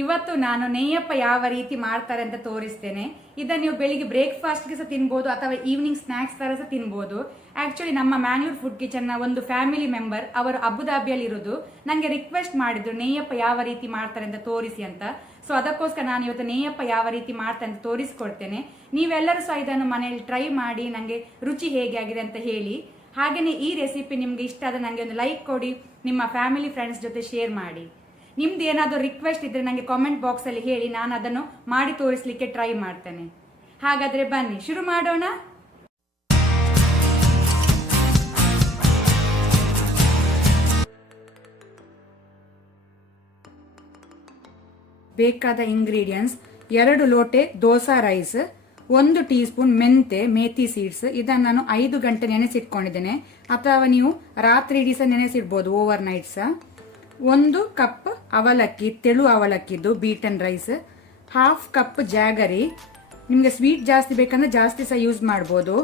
ಇವತ್ತು ನಾನು ನೆಯ್ಯಪ್ಪ ಯಾವ ರೀತಿ ಮಾಡ್ತಾರೆ ಅಂತ ತೋರಿಸ್ತೇನೆ. ಇದನ್ನು ನೀವು ಬೆಳಿಗ್ಗೆ ಬ್ರೇಕ್ಫಾಸ್ಟ್ಗೆ ಸಹ ತಿನ್ಬೋದು ಅಥವಾ ಈವ್ನಿಂಗ್ ಸ್ನಾಕ್ಸ್ ತರ ಸಹ ತಿನ್ಬೋದು. ಆಕ್ಚುಲಿ ನಮ್ಮ ಮ್ಯಾಂಗ್ಳೂರ್ ಫುಡ್ ಕಿಚನ್ ನ ಒಂದು ಫ್ಯಾಮಿಲಿ ಮೆಂಬರ್ ಅವರು ಅಬುದಾಬಿಯಲ್ಲಿ ಇರೋದು ನಂಗೆ ರಿಕ್ವೆಸ್ಟ್ ಮಾಡಿದ್ರು ನೆಯ್ಯಪ್ಪ ಯಾವ ರೀತಿ ಮಾಡ್ತಾರೆ ಅಂತ ತೋರಿಸಿ ಅಂತ. ಸೊ ಅದಕ್ಕೋಸ್ಕರ ನಾನು ಇವತ್ತು ನೆಯ್ಯಪ್ಪ ಯಾವ ರೀತಿ ಮಾಡ್ತಾರೆ ಅಂತ ತೋರಿಸ್ಕೊಡ್ತೇನೆ. ನೀವೆಲ್ಲರೂ ಸಹ ಇದನ್ನು ಮನೆಯಲ್ಲಿ ಟ್ರೈ ಮಾಡಿ ನಂಗೆ ರುಚಿ ಹೇಗೆ ಆಗಿದೆ ಅಂತ ಹೇಳಿ. ಹಾಗೆಯೇ ಈ ರೆಸಿಪಿ ನಿಮ್ಗೆ ಇಷ್ಟ ಆದ ನನಗೆ ಒಂದು ಲೈಕ್ ಕೊಡಿ, ನಿಮ್ಮ ಫ್ಯಾಮಿಲಿ ಫ್ರೆಂಡ್ಸ್ ಜೊತೆ ಶೇರ್ ಮಾಡಿ. ನಿಮ್ದು ಏನಾದರೂ ರಿಕ್ವೆಸ್ಟ್ ಇದ್ರೆ ನನಗೆ ಕಾಮೆಂಟ್ ಬಾಕ್ಸ್ ಅಲ್ಲಿ ಹೇಳಿ, ನಾನು ಅದನ್ನು ಮಾಡಿ ತೋರಿಸಲಿಕ್ಕೆ ಟ್ರೈ ಮಾಡ್ತೇನೆ. ಹಾಗಾದ್ರೆ ಬನ್ನಿ ಶುರು ಮಾಡೋಣ. ಬೇಕಾದ ಇಂಗ್ರೀಡಿಯೆಂಟ್ಸ್: 2 ಲೋಟೆ ದೋಸಾ ರೈಸ್, 1 ಟೀ ಸ್ಪೂನ್ ಮೆಂತೆ ಮೇಥಿ ಸೀಡ್ಸ್. ಇದನ್ನು ನಾನು 5 ಗಂಟೆ ನೆನೆಸಿಟ್ಕೊಂಡಿದ್ದೇನೆ, ಅಥವಾ ನೀವು ರಾತ್ರಿ ಇಡೀ ಸಹ ನೆನೆಸಿಡ್ಬೋದು, ಓವರ್ ನೈಟ್ ಸಹ. 1 ಕಪ್ ಅವಲಕ್ಕಿ, ತೆಳು ಅವಲಕ್ಕಿದ್ದು ಬೀಟನ್ ರೈಸ್. 1/2 ಕಪ್ ಜಾಗರಿ, ನಿಮಗೆ ಸ್ವೀಟ್ ಜಾಸ್ತಿ ಬೇಕಂದ್ರೆ ಜಾಸ್ತಿ ಸಹ ಯೂಸ್ ಮಾಡ್ಬೋದು.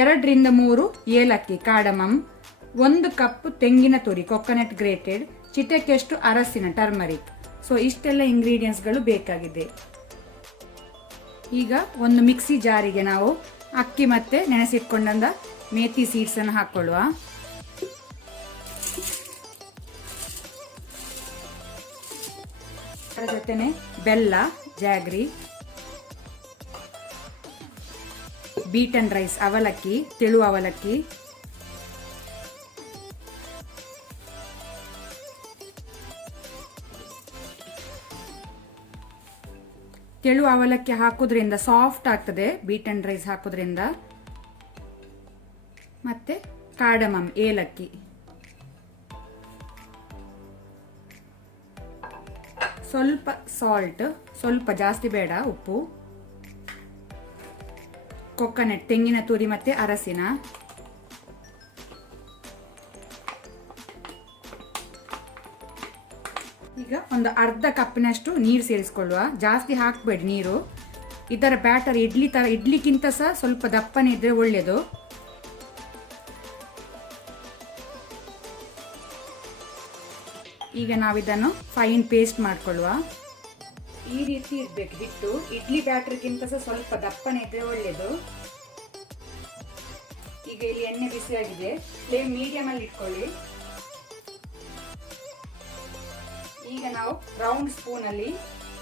2 ರಿಂದ 3 ಏಲಕ್ಕಿ ಕಾರ್ಡಮಮ್. 1 ಕಪ್ ತೆಂಗಿನ ತುರಿ ಕೊಕೊನಟ್ ಗ್ರೇಟೆಡ್. ಚಿಟಿಕೆಯಷ್ಟು ಅರಸಿನ ಟರ್ಮರಿಕ್. ಸೊ ಇಷ್ಟೆಲ್ಲ ಇಂಗ್ರೀಡಿಯೆಂಟ್ಸ್ಗಳು ಬೇಕಾಗಿದೆ. ಈಗ ಒಂದು ಮಿಕ್ಸಿ ಜಾರಿಗೆ ನಾವು ಅಕ್ಕಿ ಮತ್ತೆ ನೆನೆಸಿಟ್ಕೊಂಡ ಮೇಥಿ ಸೀಡ್ಸ್ ಅನ್ನು ಹಾಕೊಳ್ಳುವ. ಅದರ ಜೊತೆನೆ ಬೆಲ್ಲ, ಜಾಗ್ರಿ, ಬೀಟನ್ ರೈಸ್ ಅವಲಕ್ಕಿ, ತೆಳು ಅವಲಕ್ಕಿ, ತೆಳು ಅವಲಕ್ಕಿ ಹಾಕೋದ್ರಿಂದ ಸಾಫ್ಟ್ ಆಗ್ತದೆ, ಬೀಟನ್ ರೈಸ್ ಹಾಕೋದ್ರಿಂದ. ಮತ್ತೆ ಕಾರ್ಡಮಮ್ ಏಲಕ್ಕಿ, ಸ್ವಲ್ಪ ಸಾಲ್ಟ್, ಸ್ವಲ್ಪ ಜಾಸ್ತಿ ಬೇಡ, ಉಪ್ಪು, ಕೊಕೊನಟ್ ತೆಂಗಿನ ತುರಿ ಮತ್ತೆ ಅರಸಿನ. ಈಗ ಒಂದು ಅರ್ಧ ಕಪ್ಪಿನಷ್ಟು ನೀರು ಸೇರಿಸಿಕೊಳ್ಳುವ. ಜಾಸ್ತಿ ಹಾಕಬೇಡಿ ನೀರು. ಇದರ ಬ್ಯಾಟರ್ ಇಡ್ಲಿಕ್ಕಿಂತ ಸಹ ಸ್ವಲ್ಪ ದಪ್ಪನೇ ಇದ್ರೆ ಒಳ್ಳೆಯದು. ಈಗ ನಾವಿದನ್ನು ಫೈನ್ ಪೇಸ್ಟ್ ಮಾಡ್ಕೊಳ್ಳುವ. ಈ ರೀತಿ ಇರ್ಬೇಕು ಹಿಟ್ಟು. ಇಡ್ಲಿ ಬ್ಯಾಟರ್ಗಿಂತ ಸಹ ಸ್ವಲ್ಪ ದಪ್ಪನೇ ಇದ್ರೆ ಒಳ್ಳೆಯದು. ಈಗ ಇಲ್ಲಿ ಎಣ್ಣೆ ಬಿಸಿಯಾಗಿದೆ, ಫ್ಲೇಮ್ ಮೀಡಿಯಂ ಅಲ್ಲಿ ಇಟ್ಕೊಳ್ಳಿ. ಈಗ ನಾವು ರೌಂಡ್ ಸ್ಪೂನ್ ಅಲ್ಲಿ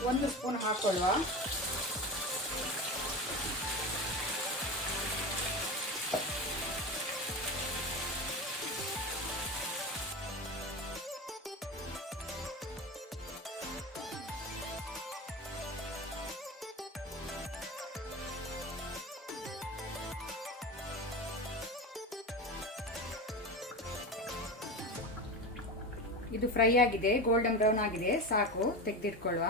1 ಸ್ಪೂನ್ ಹಾಕೊಳ್ಳುವ. ಇದು ಫ್ರೈ ಆಗಿದೆ, ಗೋಲ್ಡನ್ ಬ್ರೌನ್ ಆಗಿದೆ, ಸಾಕು, ತೆಗೆದಿಟ್ಕೊಳ್ಳುವ.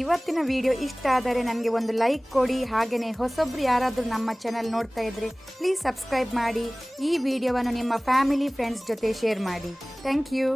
ಇವತ್ತಿನ ವಿಡಿಯೋ ಇಷ್ಟ ಆದರೆ ನನಗೆ ಒಂದು ಲೈಕ್ ಕೊಡಿ. ಹಾಗೆಯೇ ಹೊಸಬ್ರು ಯಾರಾದರೂ ನಮ್ಮ ಚಾನೆಲ್ ನೋಡ್ತಾ ಇದ್ದರೆ ಪ್ಲೀಸ್ ಸಬ್ಸ್ಕ್ರೈಬ್ ಮಾಡಿ. ಈ ವಿಡಿಯೋವನ್ನು ನಿಮ್ಮ ಫ್ಯಾಮಿಲಿ ಫ್ರೆಂಡ್ಸ್ ಜೊತೆ ಶೇರ್ ಮಾಡಿ. Thank you.